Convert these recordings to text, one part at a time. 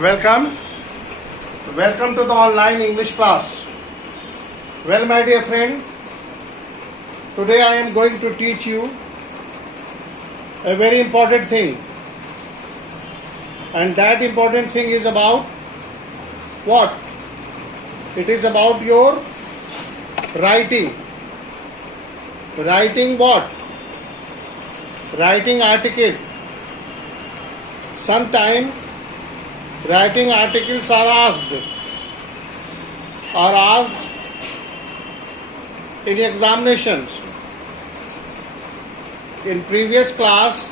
Welcome. Welcome to the online English class. Well, my dear friend, today I am going to teach you a very important thing. And that important thing is about what? It is about your writing. Writing what? Writing article. Sometimes writing articles are asked in examinations. In previous class,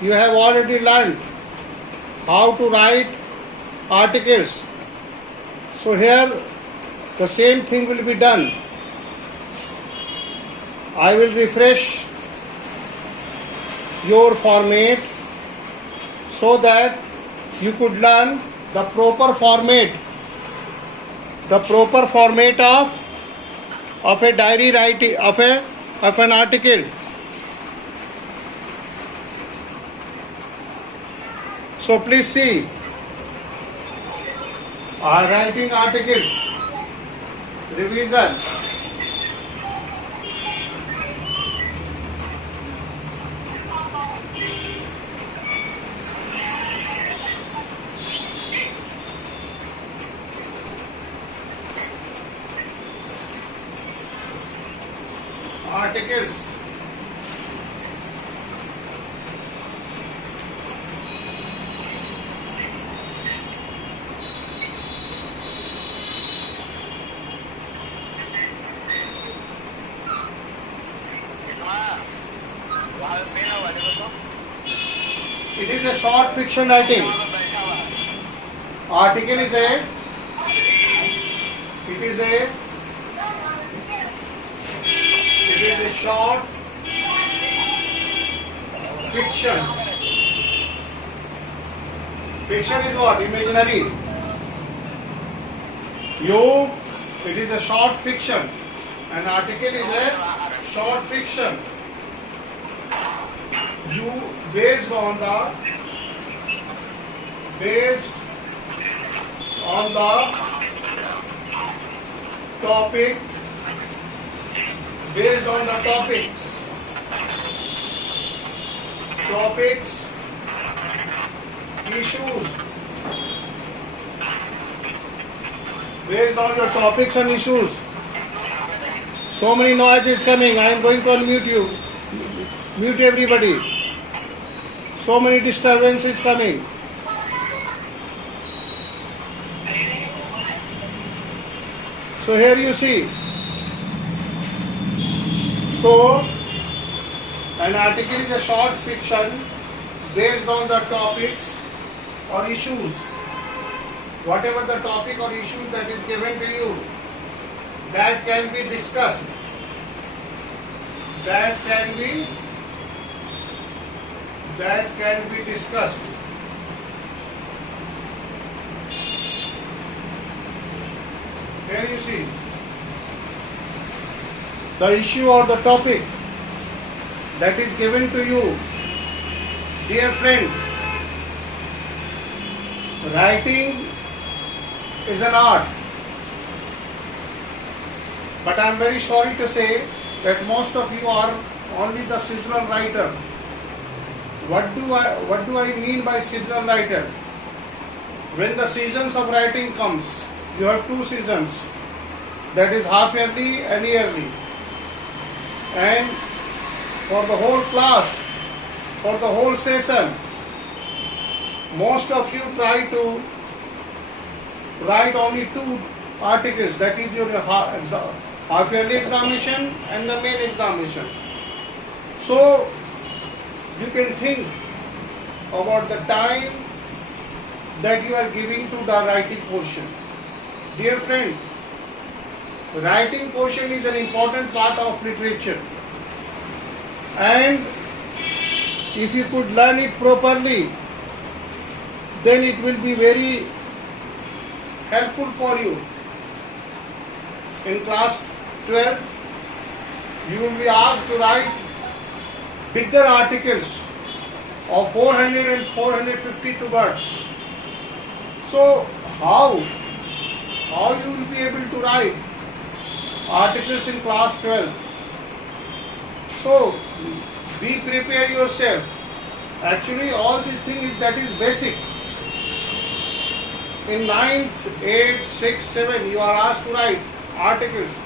you have already learned how to write articles. So here the same thing will be done. I will refresh your format so that you could learn the proper format of a diary writing of an article. So please see, writing articles, revision. Articles. It is a short fiction writing. Article is a short fiction. Fiction is what? Imaginary. It is a short fiction. An article is a short fiction. Based on the topic, based on the topics, issues, based on the topics and issues. So many noises coming. I am going to unmute you. Mute everybody. So many disturbances coming. So here you see. So an article is a short fiction based on the topics or issues. Whatever the topic or issue that is given to you, that can be discussed. That can be discussed. Here you see the issue or the topic that is given to you. Dear friend, writing is an art, but I am very sorry to say that most of you are only the seasonal writer. What do I mean by seasonal writer? When the seasons of writing comes, you have two seasons, that is half yearly and yearly. And for the whole class, for the whole session, most of you try to write only two articles, that is your half yearly examination and the main examination. So you can think about the time that you are giving to the writing portion. Dear friend, writing portion is an important part of literature, and if you could learn it properly, then it will be very helpful for you. In class 12, you will be asked to write bigger articles of 400 and 452 words. So how you will be able to write articles in class 12th? So be prepare yourself. Actually all these things, that is basics. In 9th, 8th, 6th, 7th you are asked to write articles.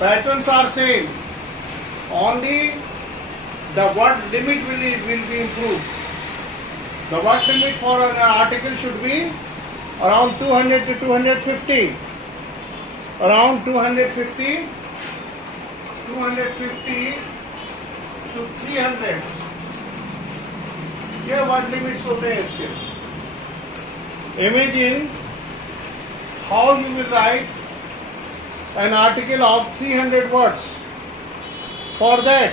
Patterns are same. Only the word limit will be improved. The word limit for an article should be around 200 to 250. Around 250 to 300. ये word limits होते हैं इसके. Imagine how you will write an article of 300 words. For that,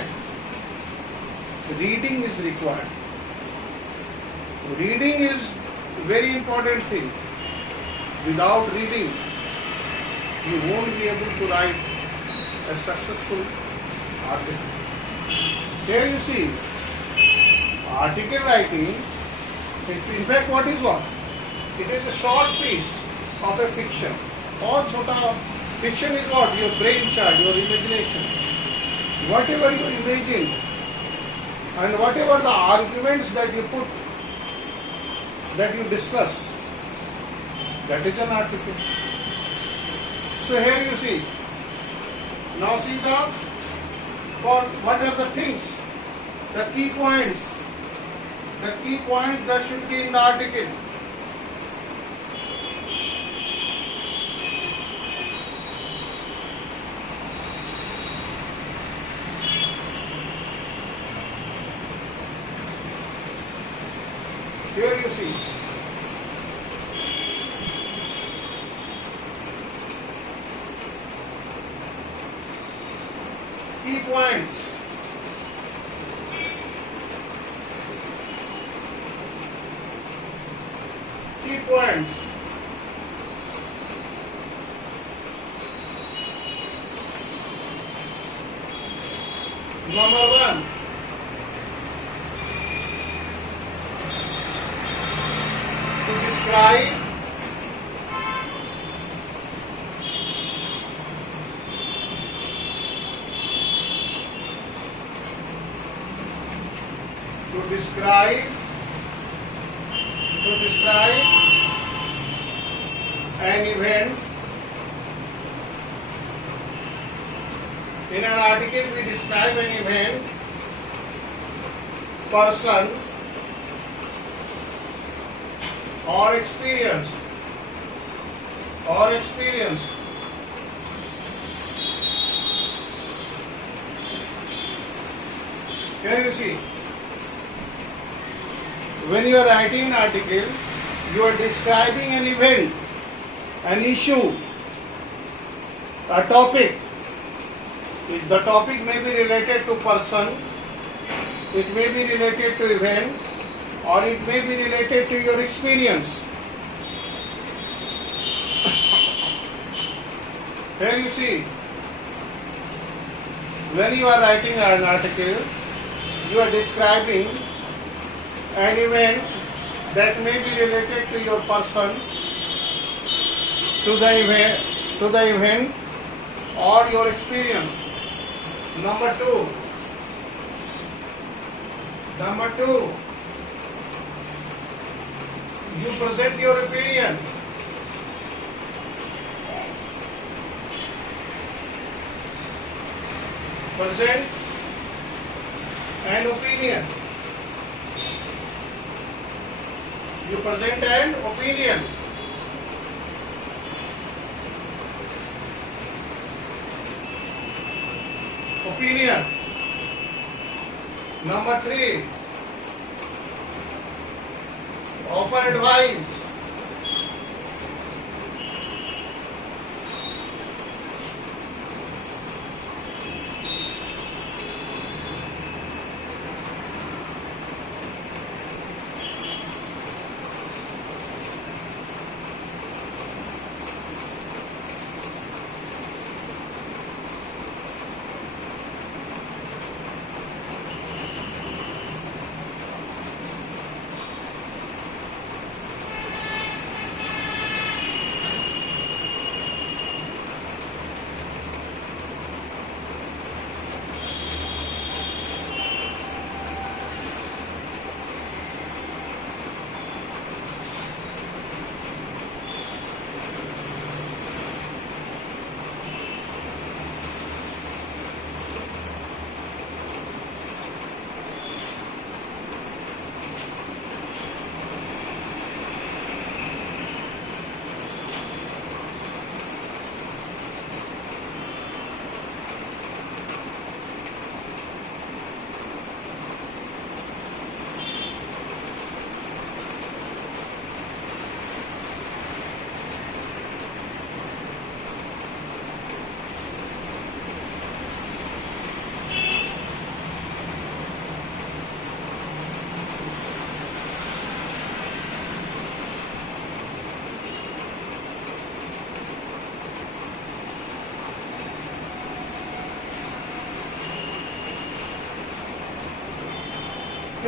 reading is required. Reading is very important thing. Without reading, you won't be able to write a successful article. Here you see, article writing, in fact what is what? It is a short piece of a fiction. Or chota fiction is what? Your brain child, your imagination. Whatever you imagine and whatever the arguments that you put, that you discuss, that is an article. So here you see. Now see what are the things, the key points that should be in the article. Here you see. Key points. Key points. Number 1. To describe an event. In an article we describe an event, person or experience. Here you see, when you are writing an article, you are describing an event, an issue, a topic. The topic may be related to person, it may be related to event, or it may be related to your experience. Here you see, when you are writing an article, you are describing an event that may be related to your person, to the event or your experience. Number two, you present your opinion. Present an opinion. You present an opinion. Number 3, offer advice.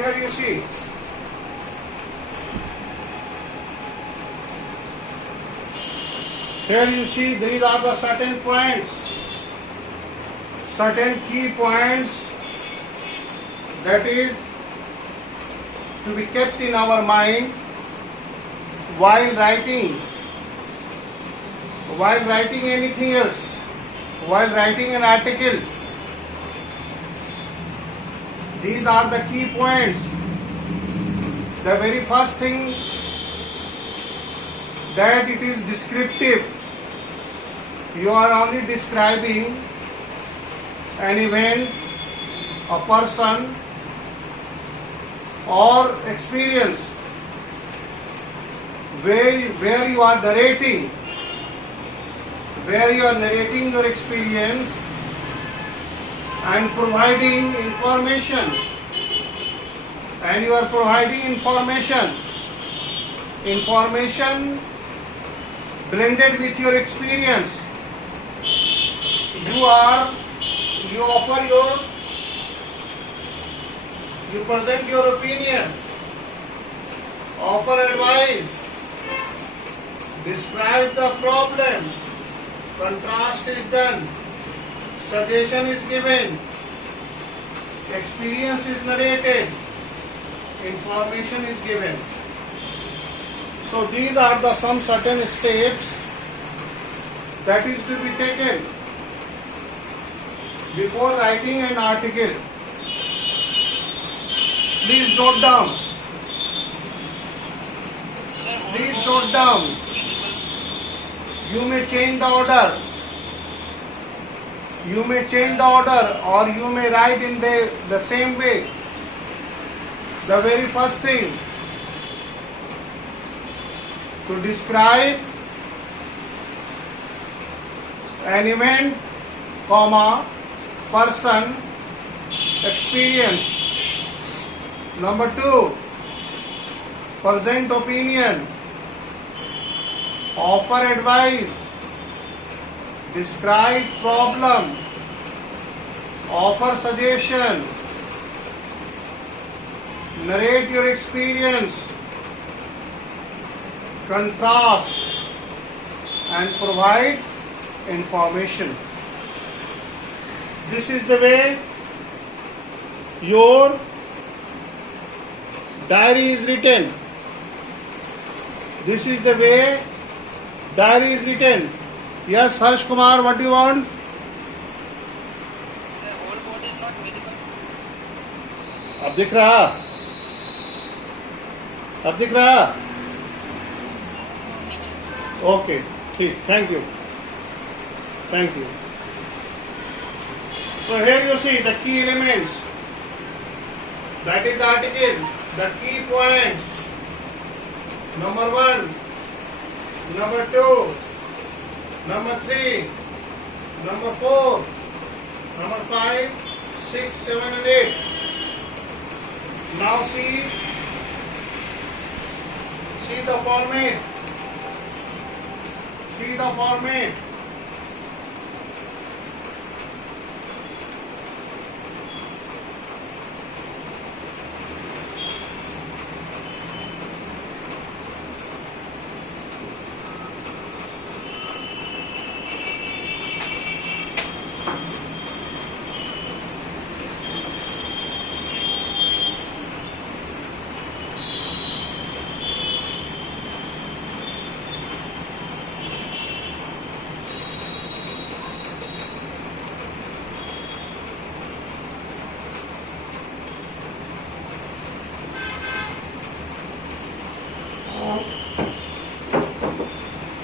here you see. Here you see these are the certain points, certain key points that is to be kept in our mind while writing anything else, while writing an article. These are the key points. The very first thing, that it is descriptive. You are only describing an event, a person, or experience where you are narrating your experience and providing information, and you are providing information blended with your experience. You present your opinion, offer advice, describe the problem, contrast is done, suggestion is given, experience is narrated, information is given. So these are the some certain steps that is to be taken before writing an article. Please note down. Please note down. You may change the order. You may change the order, or you may write in the same way. The very first thing, to describe an event, comma, person, experience. Number 2, present opinion, offer advice, describe problem, offer suggestion, narrate your experience, contrast, and provide information. This is the way your diary is written. This is the way diary is written. Yes, Harsh Kumar, what do you want? Sir, whole code is not visible. अब दिख रहा? अब दिख रहा? Okay, ठीक. Thank you. Thank you. So here you see the key elements. That is the article. The key points. Number 1, number 2, number 3, number 4, number 5, 6, 7 and 8. Now see the format. See the format.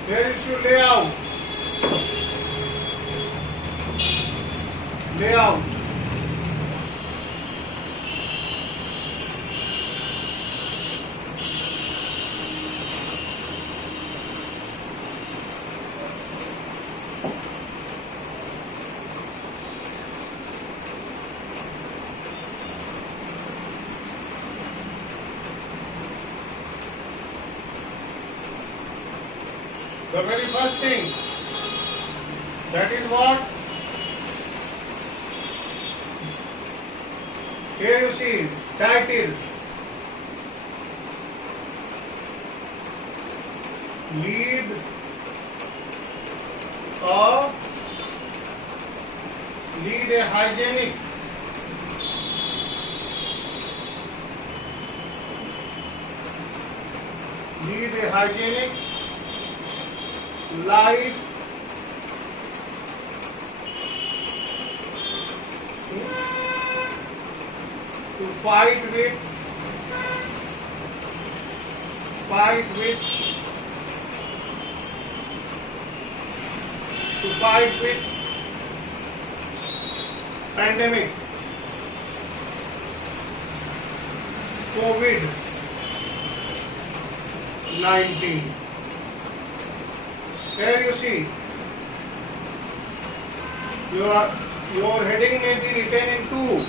There is your layout. Layout. The very first thing, that is what? Here you see, title. lead a hygienic life to fight with pandemic COVID-19. Here you see your heading may be written in two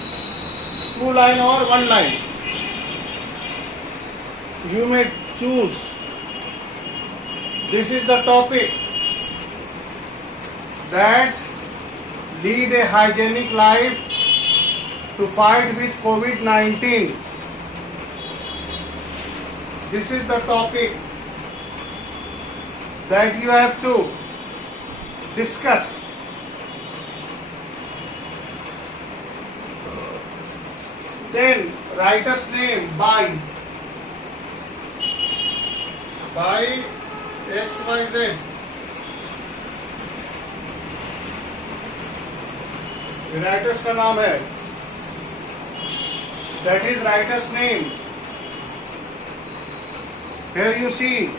line or one line. You may choose. This is the topic, that lead a hygienic life to fight with COVID-19. This is the topic that you have to discuss. Then writer's name by XYZ. Writers का नाम है, that is writer's name. Here you see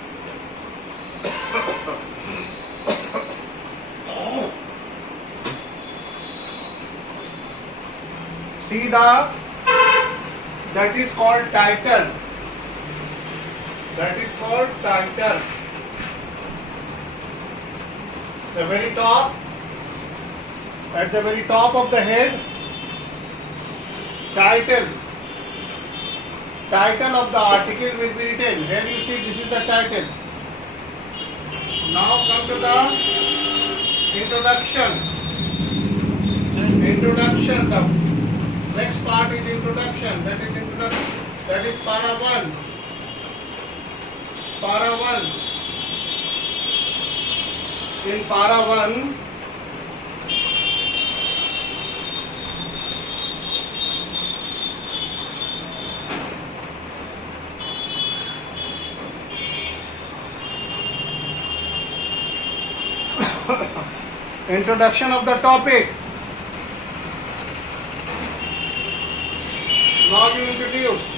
that is called title. That is called title. The very top, at the very top of the head, title of the article will be written. Here you see, this is the title. Now come to the introduction. The next part is introduction. That is para 1. In para 1, introduction of the topic. Now you introduce.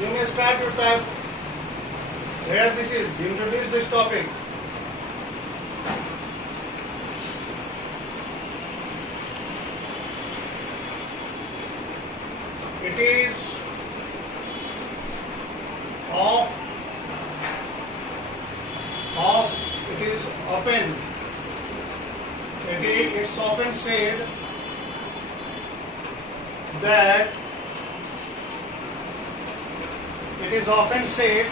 You may start your type. Here this is. You introduce this topic. It is it's often said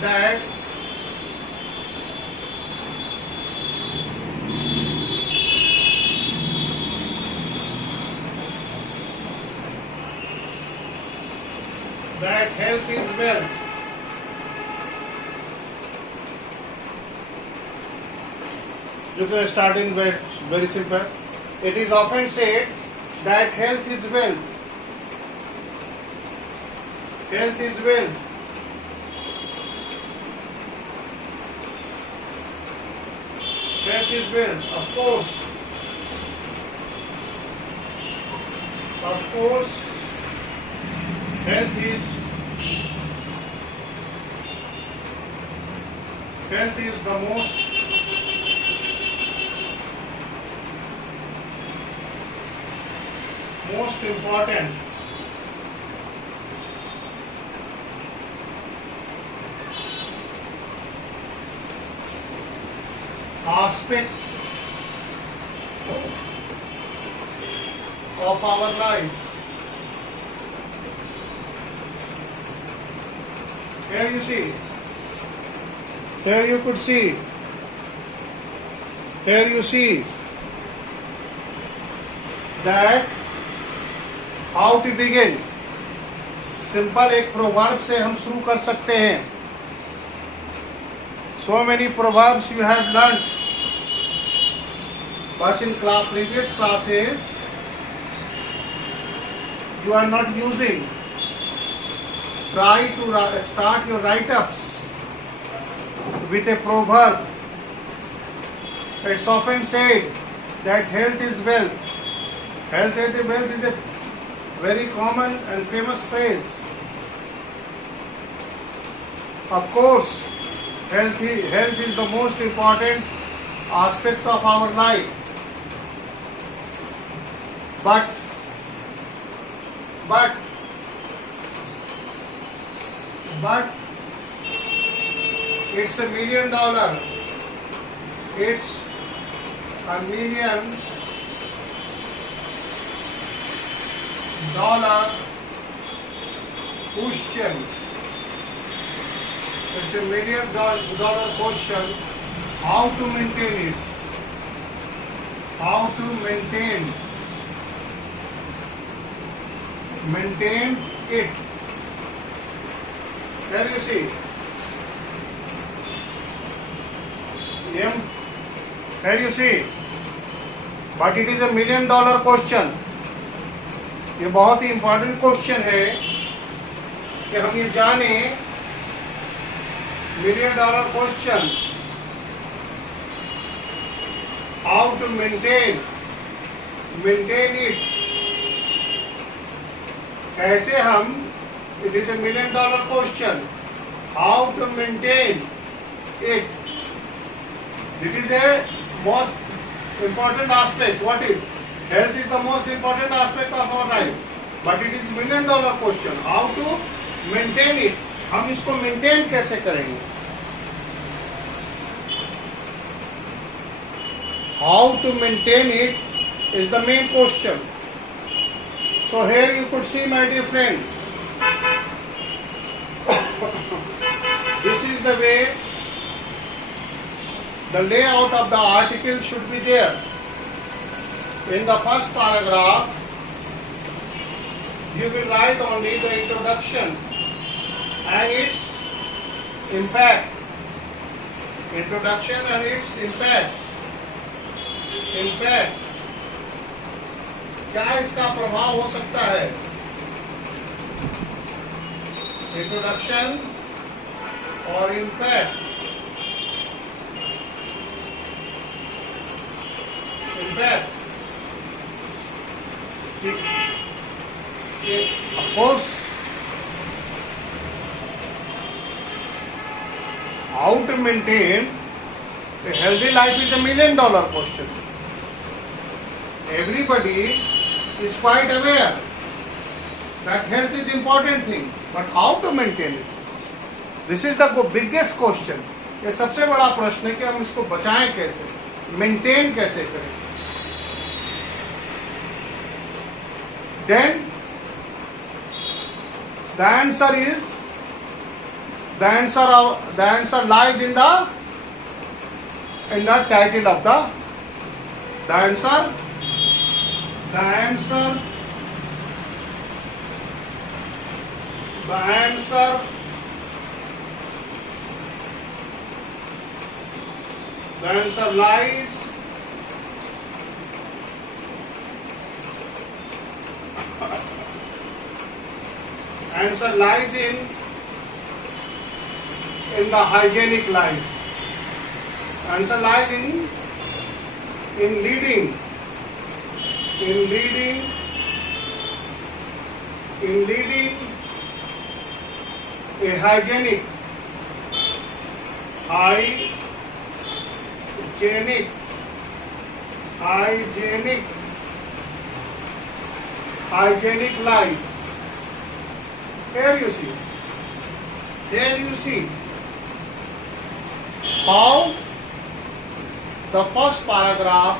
that health is wealth. You can start in very simple. It is often said that health is wealth. Health is wealth. Health is wealth. Of course, health is the most important aspect of our life. Here you see, here you could see, here you see that how to begin. Simple एक proverb से हम शुरू कर सकते हैं. So So many proverbs you have learnt, but in previous classes you are not using. Try to start your write-ups with a proverb. It's often said that health is wealth. Health is wealth is a very common and famous phrase. Of course, health is the most important aspect of our life. But it's $1 million. It's $1 million question. It's $1 million question. How to maintain it? How to maintain it? There you see. Here you see. But it is $1 million question. ये बहुत ही important question है कि हम ये जाने $1 million question how to maintain it, कैसे हम, it is $1 million question, how to maintain it. It is a most important aspect. What is? Health is the most important aspect of our life. But it is $1 million question. How to maintain it? हम इसको maintain कैसे करेंगे? How to maintain it is the main question. So here you could see, my dear friend, this is the way the layout of the article should be there. In the first paragraph, you will write only the introduction and its impact. Introduction and its impact. क्या इसका प्रभाव हो सकता है? Introduction और impact. Of course, how to maintain a healthy life is $1 million question. Everybody is quite aware that health is important thing, but how to maintain it? This is the biggest question. ये सबसे बड़ा प्रश्न है कि हम इसको बचाएं कैसे, मेंटेन कैसे करें. Then the answer lies in the title of the answer. The answer lies in the hygienic life. Answer lies in leading a hygienic life. Here you see how the first paragraph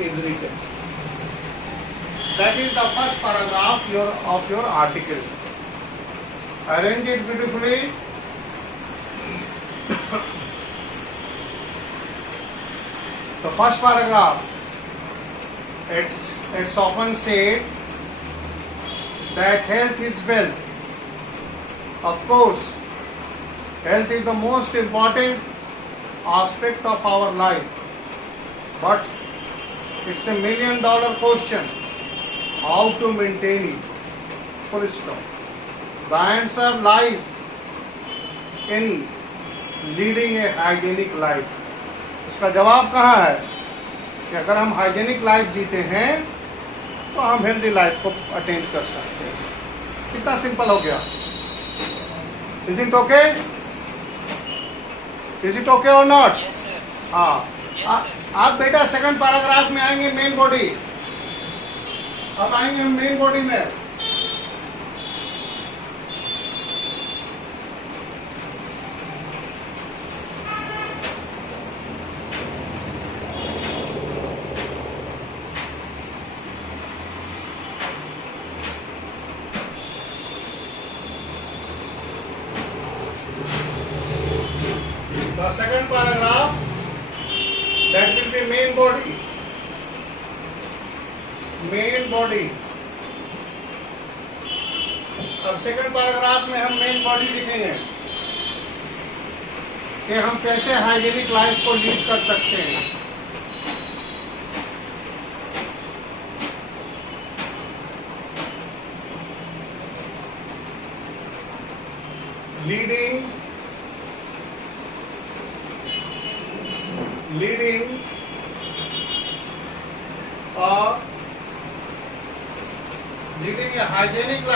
is written. That is the first paragraph of your article. Arrange it beautifully. The first paragraph, it's often said that health is wealth. Of course, health is the most important aspect of our life, but it's a $1 million question. How to maintain it? Full stop. The answer lies in leading a hygienic life. इसका जवाब कहाँ है कि अगर हम hygienic life जीते हैं तो हम हेल्दी लाइफ को अटेंड कर सकते हैं. कितना सिंपल हो गया. Is it okay? Is it okay और नॉट? Yes, sir. हाँ. आप बेटा सेकंड पैराग्राफ में आएंगे, मेन बॉडी. अब आएंगे हम मेन बॉडी में. The second paragraph, that will be main body. Main body. अब सेकंड पैराग्राफ में हम मेन बॉडी लिखेंगे कि हम कैसे हाइजेनिक लाइफ को लीड कर सकते हैं. Leading a hygienic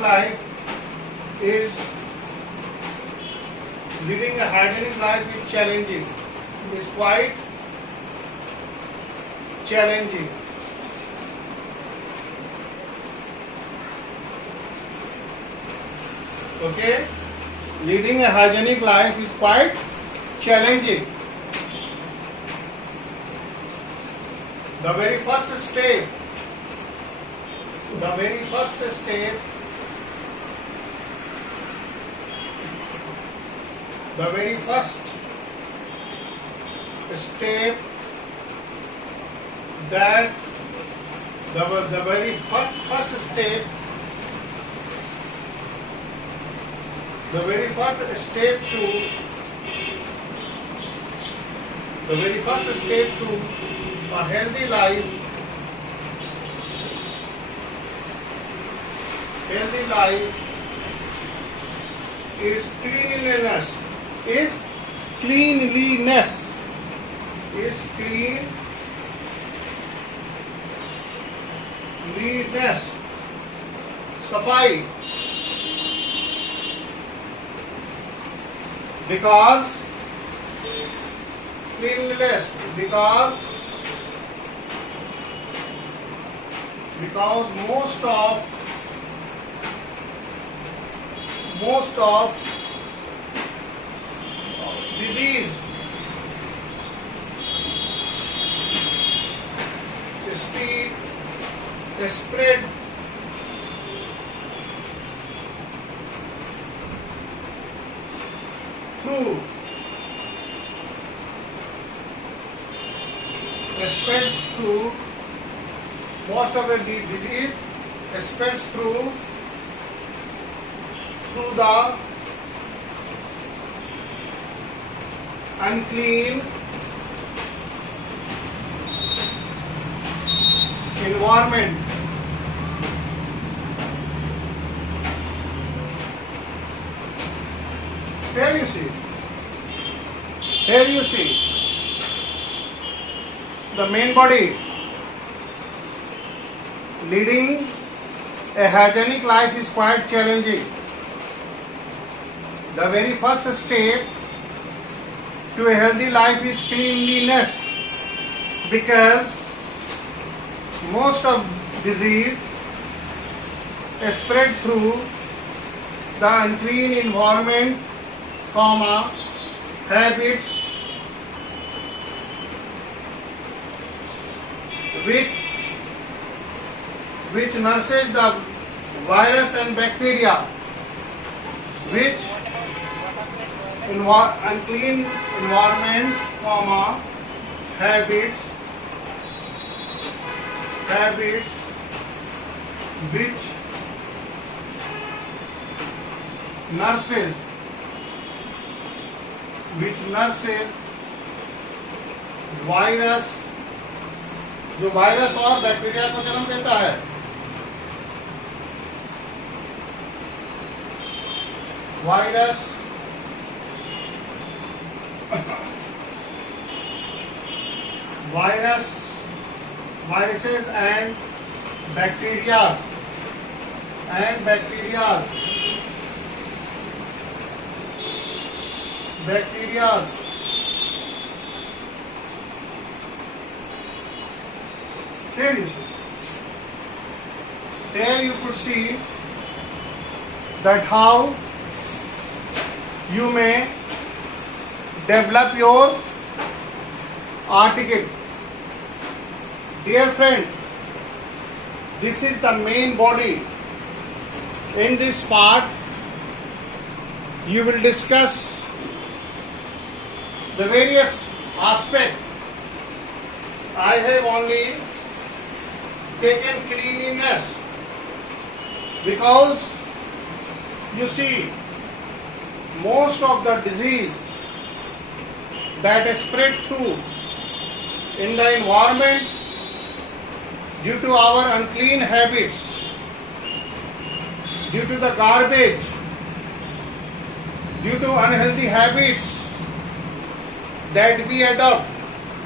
life. Leading a hygienic life is challenging. Is quite challenging. Okay, leading a hygienic life is quite challenging. The very first step to a healthy life is cleanliness. सफाई. Because cleanliness, because most of disease spread through most of the disease spreads through the unclean environment. Here you see the main body. Leading a hygienic life is quite challenging. The very first step to a healthy life is cleanliness, because most of disease is spread through the unclean environment, habits which nurses the virus and bacteria, which unclean environment, habits habits which nurses virus, जो virus और bacteria को जन्म देता है, virus viruses and bacteria There you could see that how you may develop your article. Dear friend, this is the main body. In this part, you will discuss the various aspects. I have only taken cleanliness because you see, most of the disease that is spread through in the environment due to our unclean habits, due to the garbage, due to unhealthy habits that we adopt,